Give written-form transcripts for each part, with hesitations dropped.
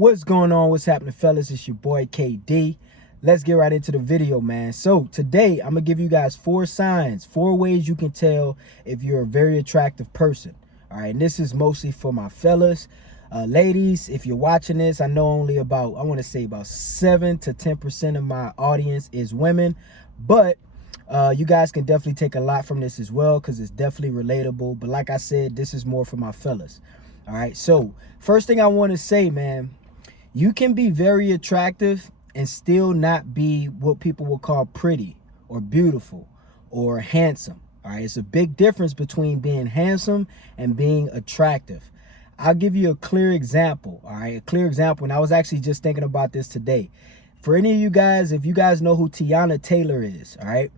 What's going on? What's happening, fellas? It's your boy KD. Let's get right into the video, man. So today I'm gonna give you guys 4 signs, 4 ways you can tell if you're a very attractive person. All right, and this is mostly for my fellas. Ladies, if you're watching this, I know only about, I want to say about 7 to 10% of my audience is women, but you guys can definitely take a lot from this as well because it's definitely relatable. But like I said, this is more for my fellas. All right, so first thing I want to say, man, you can be very attractive and still not be what people will call pretty or beautiful or handsome. All right, it's a big difference between being handsome and being attractive. I'll give you a clear example. All right, a clear example. And I was actually just thinking about this today. For any of you guys, if you guys know who Tiana Taylor is, all right,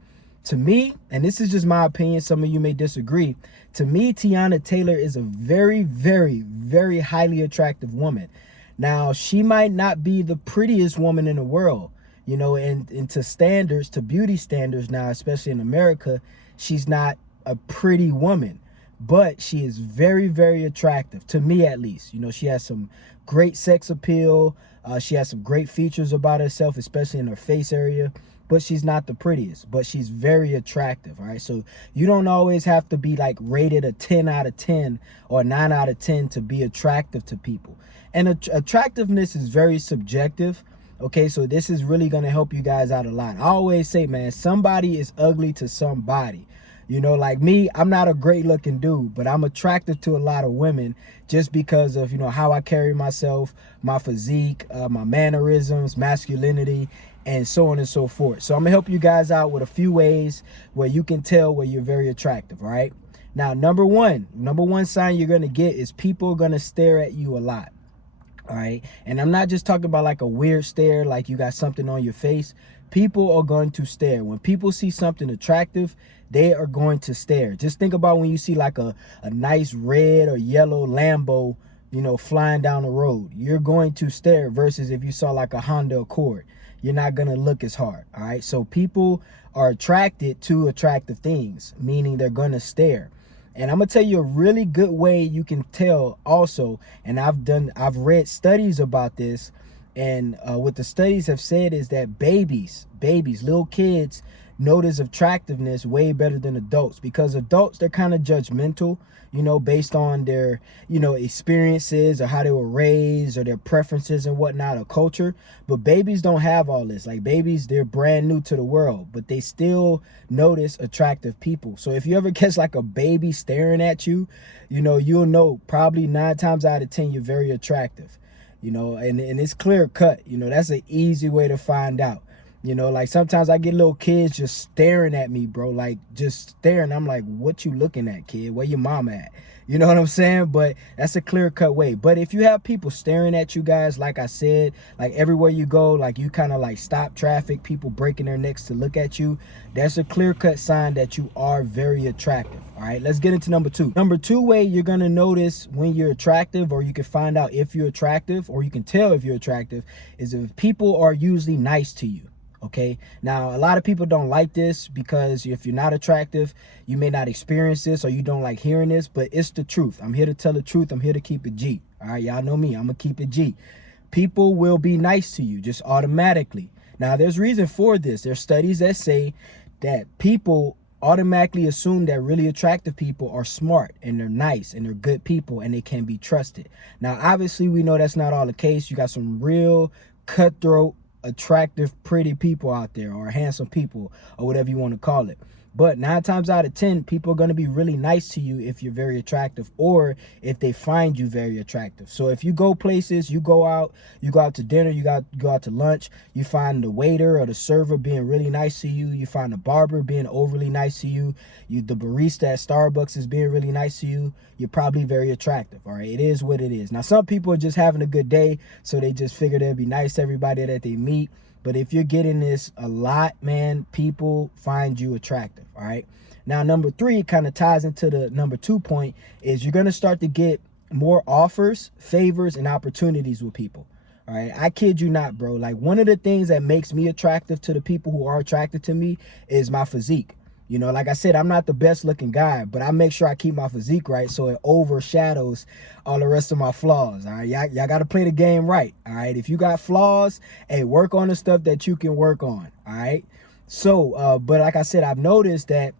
to me, and this is just my opinion, some of you may disagree, to me, Tiana Taylor is a very, very, very highly attractive woman. Now, she might not be the prettiest woman in the world, you know, and to standards, to beauty standards now, especially in America, she's not a pretty woman, but she is very, very attractive, to me at least. You know, she has some great sex appeal. She has some great features about herself, especially in her face area, but she's not the prettiest, but she's very attractive. All right, so you don't always have to be like rated a 10 out of 10 or 9 out of 10 to be attractive to people. And attractiveness is very subjective. Okay, so this is really going to help you guys out a lot. I always say, man, somebody is ugly to somebody. You know, like me, I'm not a great looking dude, but I'm attracted to a lot of women just because of, you know, how I carry myself, my physique, my mannerisms, masculinity, and so on and so forth. So I'm gonna help you guys out with a few ways where you can tell where you're very attractive. All right, now number one sign you're gonna get is people are gonna stare at you a lot. All right, and I'm not just talking about like a weird stare, like you got something on your face. People are going to stare. When people see something attractive, they are going to stare. Just think about when you see like a nice red or yellow Lambo, you know, flying down the road. You're going to stare versus if you saw like a Honda Accord. You're not going to look as hard. All right, so people are attracted to attractive things, meaning they're going to stare. And I'm gonna tell you a really good way you can tell also, and I've read studies about this, and what the studies have said is that babies, little kids notice attractiveness way better than adults, because adults, they're kind of judgmental, you know, based on their, you know, experiences or how they were raised or their preferences and whatnot or culture. But babies don't have all this. Like babies, they're brand new to the world, but they still notice attractive people. So if you ever catch like a baby staring at you, you know, you'll know probably 9 times out of 10 you're very attractive, you know, and it's clear cut. You know, that's an easy way to find out. You know, like sometimes I get little kids just staring at me, bro, like just staring. I'm like, what you looking at, kid? Where your mom at? You know what I'm saying? But that's a clear cut way. But if you have people staring at you guys, like I said, like everywhere you go, like you kind of like stop traffic, people breaking their necks to look at you, that's a clear cut sign that you are very attractive. All right, let's get into number 2. Number 2 way you're going to notice when you're attractive, or you can find out if you're attractive, or you can tell if you're attractive, is if people are usually nice to you. Okay, now a lot of people don't like this because if you're not attractive, you may not experience this or you don't like hearing this, but it's the truth. I'm here to tell the truth. I'm here to keep it G. All right, y'all know me. I'm gonna keep it G. People will be nice to you just automatically. Now, there's reason for this. There's studies that say that people automatically assume that really attractive people are smart and they're nice and they're good people and they can be trusted. Now, obviously, we know that's not all the case. You got some real cutthroat, attractive, pretty people out there, or handsome people, or whatever you want to call it. But 9 times out of 10, people are going to be really nice to you if you're very attractive, or if they find you very attractive. So if you go places, you go out to dinner, you go out to lunch, you find the waiter or the server being really nice to you, you find the barber being overly nice to you, the barista at Starbucks is being really nice to you, you're probably very attractive. All right, it is what it is. Now, some people are just having a good day, so they just figure they'll be nice to everybody that they meet. But if you're getting this a lot, man, people find you attractive. All right. Now, number 3 kind of ties into the number 2 point, is you're going to start to get more offers, favors, and opportunities with people. All right. I kid you not, bro. Like one of the things that makes me attractive to the people who are attracted to me is my physique. You know, like I said, I'm not the best looking guy, but I make sure I keep my physique right so it overshadows all the rest of my flaws. All right, y'all got to play the game right. All right, if you got flaws, hey, work on the stuff that you can work on. All right. So, but like I said, I've noticed that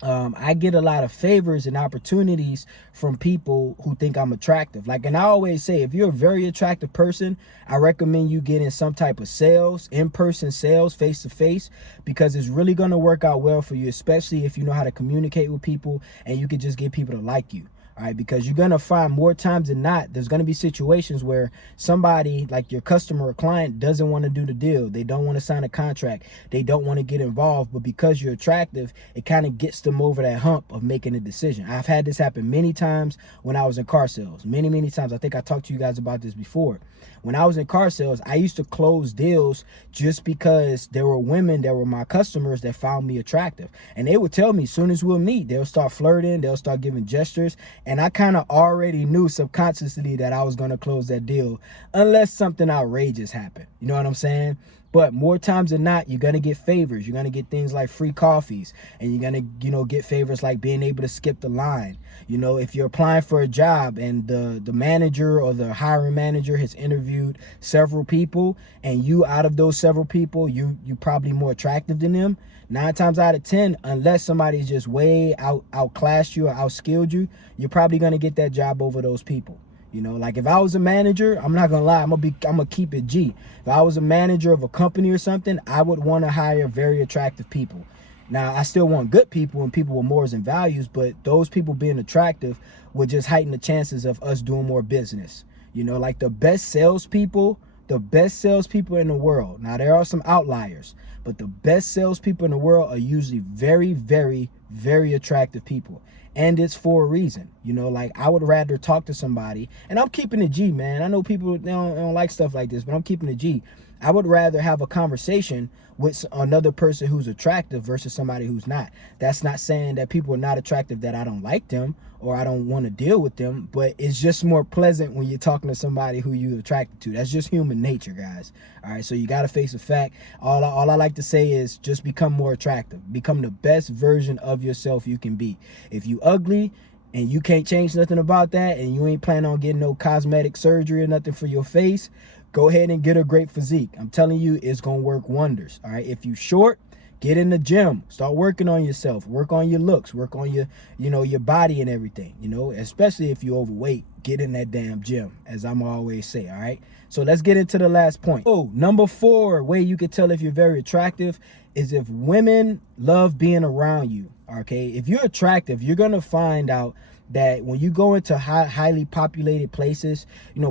I get a lot of favors and opportunities from people who think I'm attractive. Like, and I always say, if you're a very attractive person, I recommend you get in some type of sales, in-person sales, face-to-face, because it's really going to work out well for you, especially if you know how to communicate with people and you can just get people to like you. All right, because you're going to find more times than not, there's going to be situations where somebody like your customer or client doesn't want to do the deal. They don't want to sign a contract. They don't want to get involved. But because you're attractive, it kind of gets them over that hump of making a decision. I've had this happen many times when I was in car sales. Many times. I think I talked to you guys about this before. When I was in car sales, I used to close deals just because there were women that were my customers that found me attractive. And they would tell me as soon as we'll meet, they'll start flirting, they'll start giving gestures. And I kind of already knew subconsciously that I was going to close that deal unless something outrageous happened. You know what I'm saying? But more times than not, you're going to get favors. You're going to get things like free coffees, and you're going to, get favors like being able to skip the line. You know, if you're applying for a job and the manager or the hiring manager has interviewed several people, and you out of those several people, you probably more attractive than them. 9 times out of 10, unless somebody's just way outclassed you or outskilled you, you're probably going to get that job over those people. You know, like if I was a manager, I'm not gonna lie, I'm gonna keep it G. If I was a manager of a company or something, I would want to hire very attractive people. Now, I still want good people and people with morals and values, but those people being attractive would just heighten the chances of us doing more business. You know, like the best salespeople in the world. Now, there are some outliers, but the best salespeople in the world are usually very, very, very attractive people. And it's for a reason. You know, like I would rather talk to somebody, and I'm keeping it G, man. I know people don't like stuff like this, but I'm keeping it G. I would rather have a conversation with another person who's attractive versus somebody who's not. That's not saying that people are not attractive, that I don't like them or I don't want to deal with them, but it's just more pleasant when you're talking to somebody who you're attracted to. That's just human nature, guys. All right, so you got to face a fact. All I like to say is just become more attractive. Become the best version of yourself you can be. If you ugly and you can't change nothing about that, and you ain't planning on getting no cosmetic surgery or nothing for your face, go ahead and get a great physique. I'm telling you, it's gonna work wonders. All right, if you short, get in the gym, start working on yourself, work on your looks, work on your your body and everything. You know, especially if you're overweight, get in that damn gym, as I'm always say. All right, so let's get into the last point. Oh, number 4 way you can tell if you're very attractive is if women love being around you. Okay, if you're attractive, you're gonna find out that when you go into highly populated places,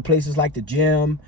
places like the gym,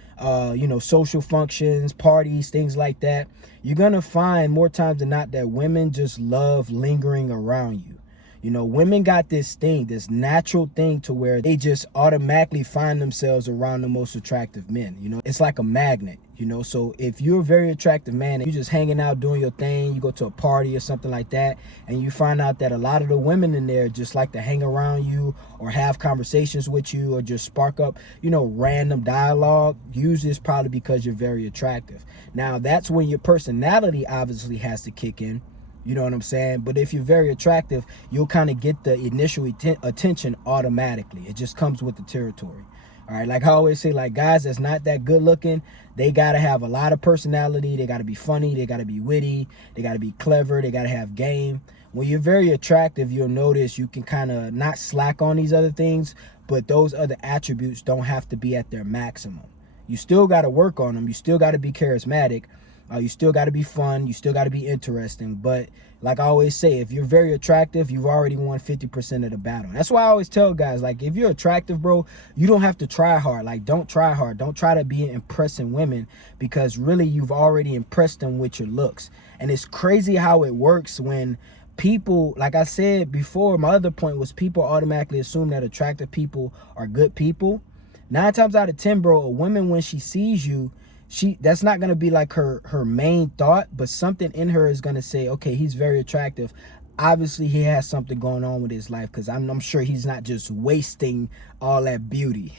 social functions, parties, things like that, you're gonna find more times than not that women just love lingering around you. You know, women got this thing, this natural thing to where they just automatically find themselves around the most attractive men. You know, it's like a magnet, so if you're a very attractive man and you're just hanging out doing your thing, you go to a party or something like that, and you find out that a lot of the women in there just like to hang around you or have conversations with you or just spark up, random dialogue, usually it's probably because you're very attractive. Now, that's when your personality obviously has to kick in. You know what I'm saying? But if you're very attractive, you'll kind of get the initial attention automatically. It just comes with the territory. All right, like I always say, like guys that's not that good looking, they got to have a lot of personality. They got to be funny. They got to be witty. They got to be clever. They got to have game. When you're very attractive, you'll notice you can kind of not slack on these other things, but those other attributes don't have to be at their maximum. You still got to work on them. You still got to be charismatic. You still got to be fun. You still got to be interesting. But like I always say, if you're very attractive, you've already won 50% of the battle. That's why I always tell guys, like, if you're attractive, bro, you don't have to try hard. Like, don't try hard. Don't try to be impressing women, because really you've already impressed them with your looks. And it's crazy how it works when people, like I said before, my other point was people automatically assume that attractive people are good people. 9 times out of 10, bro, a woman, when she sees you, that's not going to be like her main thought, but something in her is going to say, okay, he's very attractive. Obviously, he has something going on with his life, because I'm sure he's not just wasting all that beauty.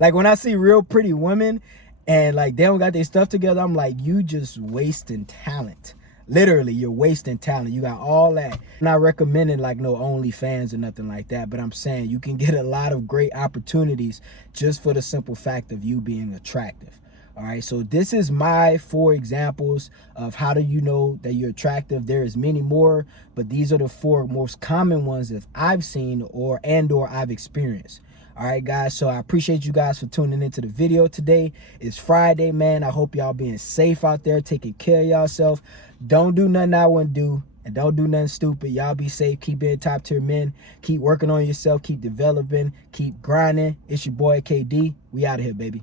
Like when I see real pretty women and like they don't got their stuff together, I'm like, you just wasting talent. Literally, you're wasting talent. You got all that. I'm not recommending like no OnlyFans or nothing like that, but I'm saying you can get a lot of great opportunities just for the simple fact of you being attractive. All right, so this is my 4 examples of how do you know that you're attractive. There is many more, but these are the 4 most common ones that I've seen or I've experienced. All right, guys, so I appreciate you guys for tuning into the video today. It's Friday, man. I hope y'all being safe out there, taking care of yourself. Don't do nothing I wouldn't do, and don't do nothing stupid. Y'all be safe. Keep being top tier men. Keep working on yourself. Keep developing. Keep grinding. It's your boy KD. We out of here, baby.